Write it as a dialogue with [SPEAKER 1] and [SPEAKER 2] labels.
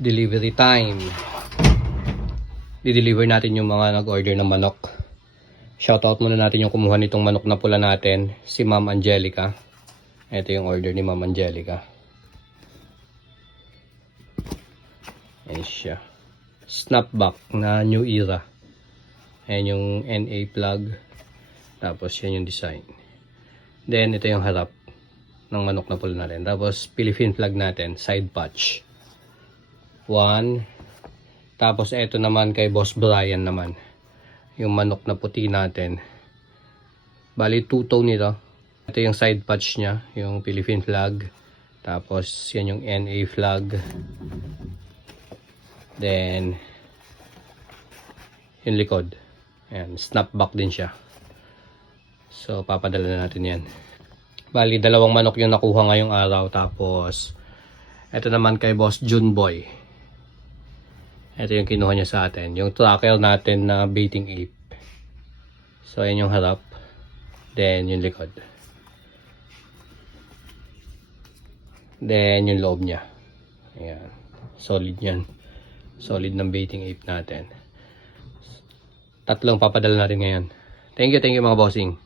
[SPEAKER 1] delivery time. Di-deliver natin yung mga nag-order ng manok. Shoutout muna natin yung kumuha nitong manok na pula natin, si Ma'am Angelica. Ito yung order ni Ma'am Angelica. Ayan siya. Snapback na New Era. Ayan yung NA plug. Tapos yan yung design. Then ito yung harap ng manok na pula natin. Tapos Philippine flag natin, side patch. One. Tapos ito naman kay Boss Brian naman. Yung manok na puti natin. Bali two tone nito. Ito yung side patch niya, yung Philippine flag. Tapos yan yung NA flag. Then yung likod. Ayan, snapback din siya. So papadala na natin yan. Bali, dalawang manok yung nakuha ngayong araw. Tapos, ito naman kay Boss Junboy. Ito yung kinuha niya sa atin. Yung tracker natin na baiting ape. So, ayan yung harap. Then, yung likod. Then, yung loob niya. Ayan. Solid yan. Solid ng baiting ape natin. Tatlong papadala natin ngayon. Thank you, thank you mga bossing.